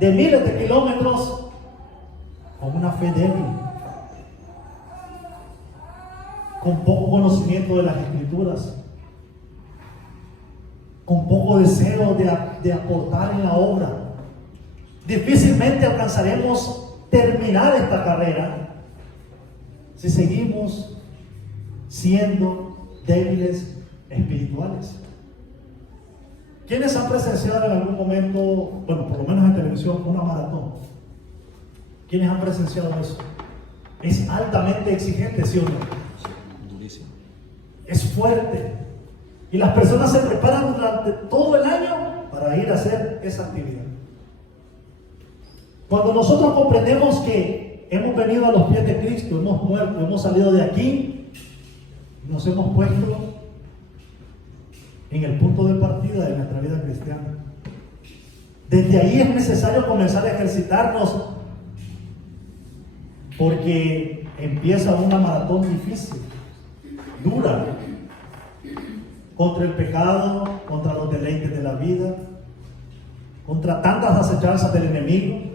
de miles de kilómetros con una fe débil, con poco conocimiento de las Escrituras, con poco deseo de aportar en la obra. Difícilmente alcanzaremos terminar esta carrera si seguimos siendo débiles espirituales. ¿Quiénes han presenciado en algún momento, bueno, por lo menos en televisión, una maratón? ¿Quiénes han presenciado eso? Es altamente exigente, ¿sí o no? Durísimo. Es fuerte. Y las personas se preparan durante todo el año para ir a hacer esa actividad. Cuando nosotros comprendemos que hemos venido a los pies de Cristo, hemos muerto, hemos salido de aquí, nos hemos puesto en el punto de partida de nuestra vida cristiana. Desde ahí es necesario comenzar a ejercitarnos, porque empieza una maratón difícil, dura, contra el pecado, contra los deleites de la vida, contra tantas acechanzas del enemigo.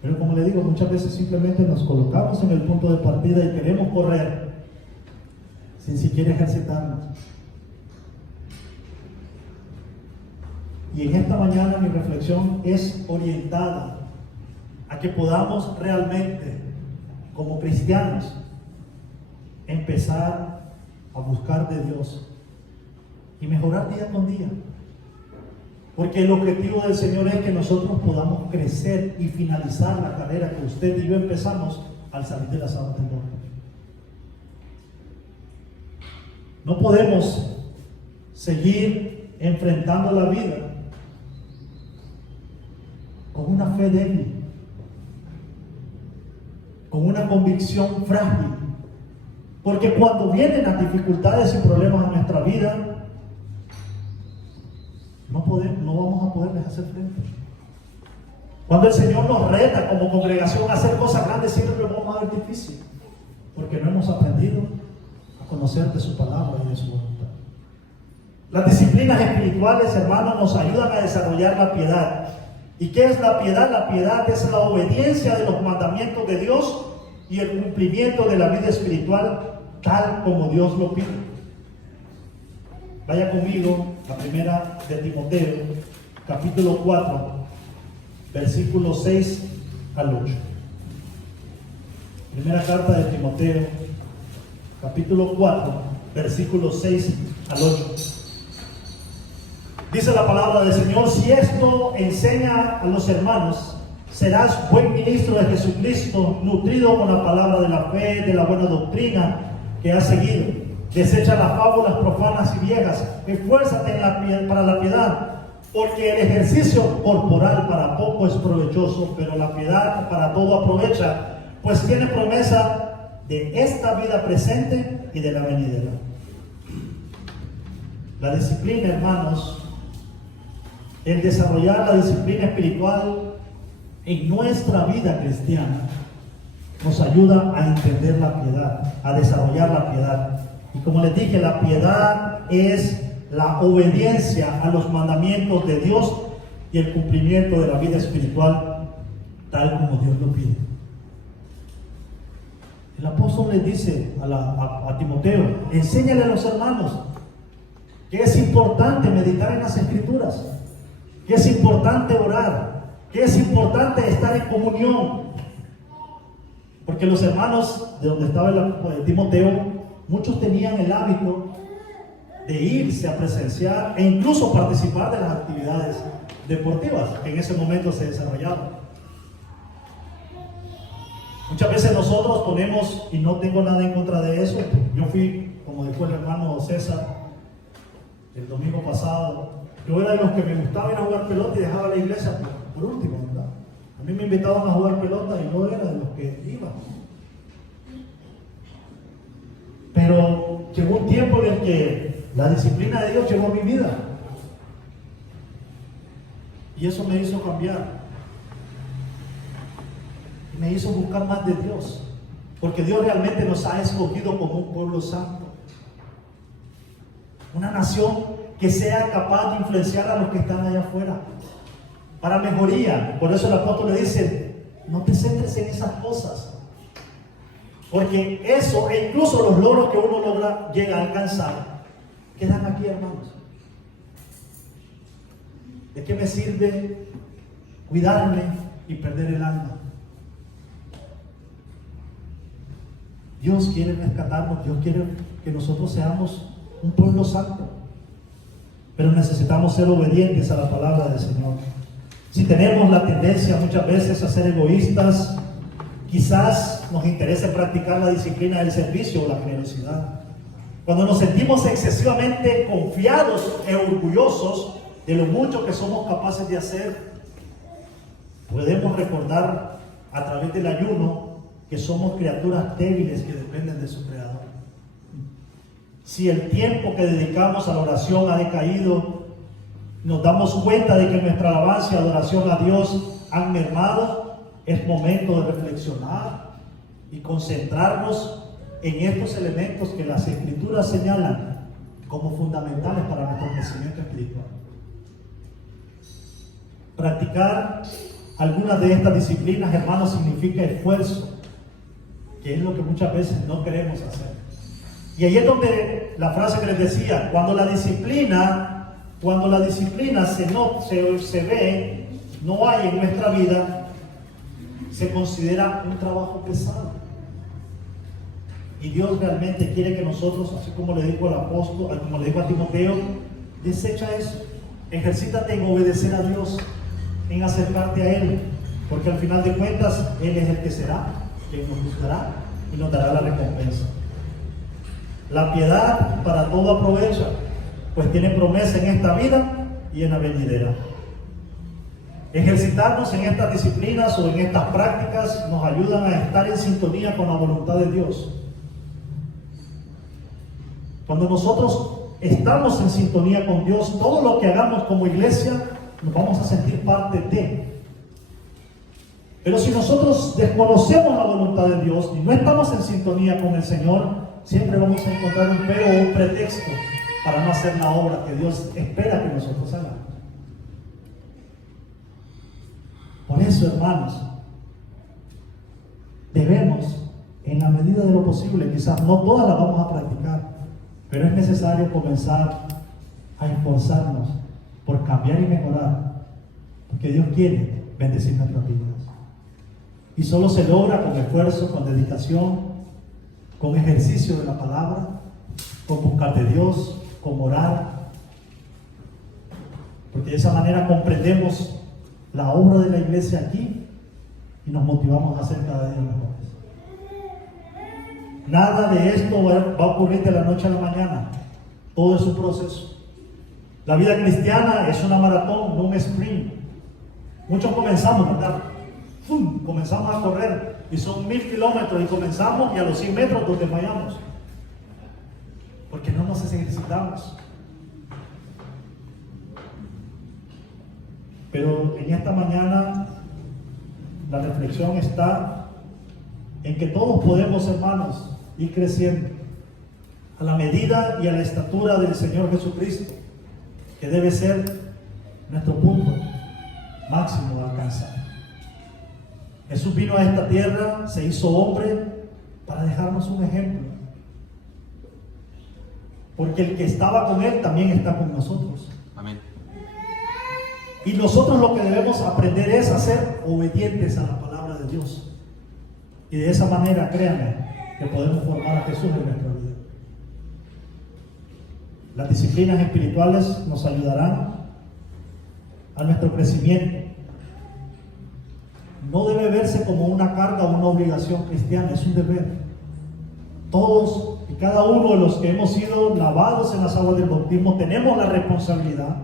Pero como le digo, muchas veces simplemente nos colocamos en el punto de partida y queremos correr sin siquiera ejercitarnos. Y en esta mañana mi reflexión es orientada a que podamos realmente, como cristianos, empezar a buscar de Dios y mejorar día con día. Porque el objetivo del Señor es que nosotros podamos crecer y finalizar la carrera que usted y yo empezamos al salir de las aguas del mundo. No podemos seguir enfrentando la vida con una fe débil, con una convicción frágil. Porque cuando vienen las dificultades y problemas a nuestra vida, no vamos a poderles hacer frente. Cuando el Señor nos reta como congregación a hacer cosas grandes, siempre lo vamos a ver difícil, porque no hemos aprendido a conocer de su palabra y de su voluntad. Las disciplinas espirituales, hermanos, nos ayudan a desarrollar la piedad. ¿Y qué es la piedad? La piedad es la obediencia de los mandamientos de Dios y el cumplimiento de la vida espiritual tal como Dios lo pide. Vaya conmigo a primera de Timoteo, capítulo 4, versículos 6 al 8. Primera carta de Timoteo, capítulo 4, versículos 6 al 8. Dice la palabra del Señor: si esto enseña a los hermanos, serás buen ministro de Jesucristo, nutrido con la palabra de la fe, de la buena doctrina que has seguido. Desecha las fábulas profanas y viejas, esfuérzate para la piedad, porque el ejercicio corporal para poco es provechoso, pero la piedad para todo aprovecha, pues tiene promesa de esta vida presente y de la venidera. La disciplina, hermanos, el desarrollar la disciplina espiritual en nuestra vida cristiana nos ayuda a entender la piedad, a desarrollar la piedad. Y como les dije, la piedad es la obediencia a los mandamientos de Dios y el cumplimiento de la vida espiritual tal como Dios lo pide. El apóstol le dice a Timoteo: enséñale a los hermanos que es importante meditar en las Escrituras, que es importante orar, que es importante estar en comunión. Porque los hermanos de donde estaba Timoteo, muchos tenían el hábito de irse a presenciar e incluso participar de las actividades deportivas que en ese momento se desarrollaban. Muchas veces nosotros ponemos, y no tengo nada en contra de eso, yo fui, como dijo el hermano César el domingo pasado, yo era de los que me gustaba ir a jugar pelota y dejaba la iglesia por último, ¿verdad? A mí me invitaban a jugar pelota y yo era de los que iba. Pero llegó un tiempo en el que la disciplina de Dios llegó a mi vida. Y eso me hizo cambiar. Y me hizo buscar más de Dios. Porque Dios realmente nos ha escogido como un pueblo santo. Una nación que sea capaz de influenciar a los que están allá afuera. para mejoría. Por eso el apóstol le dice, no te centres en esas cosas. Porque eso, e incluso los logros que uno llega a alcanzar, quedan aquí, hermanos. ¿De qué me sirve cuidarme y perder el alma? Dios quiere rescatarnos, Dios quiere que nosotros seamos un pueblo santo. Pero necesitamos ser obedientes a la palabra del Señor. Si tenemos la tendencia muchas veces a ser egoístas, quizás nos interese practicar la disciplina del servicio o la generosidad. Cuando nos sentimos excesivamente confiados e orgullosos de lo mucho que somos capaces de hacer, podemos recordar a través del ayuno que somos criaturas débiles que dependen de su Creador. Si el tiempo que dedicamos a la oración ha decaído, nos damos cuenta de que nuestra alabanza y adoración a Dios han mermado, es momento de reflexionar y concentrarnos en estos elementos que las Escrituras señalan como fundamentales para nuestro crecimiento espiritual. Practicar algunas de estas disciplinas, hermanos, significa esfuerzo, que es lo que muchas veces no queremos hacer. Y ahí es donde la frase que les decía, cuando la disciplina se ve, no hay en nuestra vida, se considera un trabajo pesado. Y Dios realmente quiere que nosotros, así como le dijo al apóstol, como le dijo a Timoteo, desecha eso, ejercítate en obedecer a Dios, en acercarte a Él, porque al final de cuentas Él es el que será, quien nos juzgará y nos dará la recompensa. La piedad para todo aprovecha, pues tiene promesa en esta vida y en la venidera. Ejercitarnos en estas disciplinas o en estas prácticas nos ayudan a estar en sintonía con la voluntad de Dios. Cuando nosotros estamos en sintonía con Dios, todo lo que hagamos como iglesia nos vamos a sentir parte de. Pero si nosotros desconocemos la voluntad de Dios y no estamos en sintonía con el Señor, siempre vamos a encontrar un pero o un pretexto para no hacer la obra que Dios espera que nosotros hagamos. Por eso, hermanos, debemos, en la medida de lo posible, quizás no todas las vamos a practicar, pero es necesario comenzar a esforzarnos por cambiar y mejorar, porque Dios quiere bendecir nuestras vidas. Y solo se logra con esfuerzo, con dedicación, con ejercicio de la palabra, con buscar de Dios, con orar, porque de esa manera comprendemos la obra de la iglesia aquí y nos motivamos a ser cada día mejores. Nada de esto va a ocurrir de la noche a la mañana, todo es un proceso. La vida cristiana es una maratón, no un sprint. Muchos comenzamos, ¿verdad? ¡Fum! Comenzamos a correr y son 1000 kilómetros y comenzamos y a los 100 metros nos desmayamos porque no nos ejercitamos. Pero en esta mañana la reflexión está en que todos podemos, hermanos, ir creciendo a la medida y a la estatura del Señor Jesucristo, que debe ser nuestro punto máximo a alcanzar. Jesús vino a esta tierra, se hizo hombre para dejarnos un ejemplo. Porque el que estaba con Él también está con nosotros. Amén. Y nosotros lo que debemos aprender es a ser obedientes a la palabra de Dios. Y de esa manera, créanme, que podemos formar a Jesús en nuestra vida. Las disciplinas espirituales nos ayudarán a nuestro crecimiento. No debe verse como una carga o una obligación cristiana, es un deber. Todos y cada uno de los que hemos sido lavados en las aguas del bautismo tenemos la responsabilidad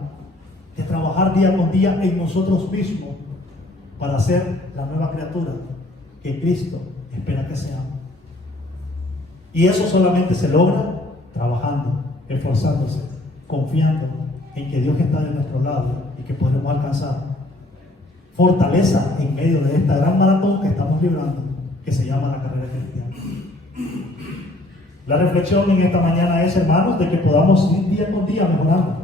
de trabajar día con día en nosotros mismos para ser la nueva criatura que Cristo espera que seamos. Y eso solamente se logra trabajando, esforzándose, confiando en que Dios está de nuestro lado y que podremos alcanzar fortaleza en medio de esta gran maratón que estamos librando, que se llama la carrera cristiana. La reflexión en esta mañana es, hermanos, de que podamos ir día con día mejorando,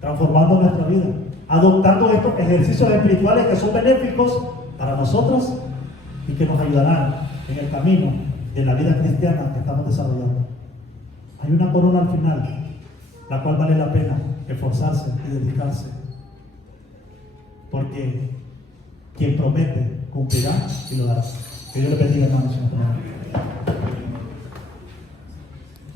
transformando nuestra vida, adoptando estos ejercicios espirituales que son benéficos para nosotros y que nos ayudarán en el camino de la vida cristiana que estamos desarrollando. Hay una corona al final, la cual vale la pena esforzarse y dedicarse, porque quien promete cumplirá y lo dará. Que Dios le bendiga, hermanos.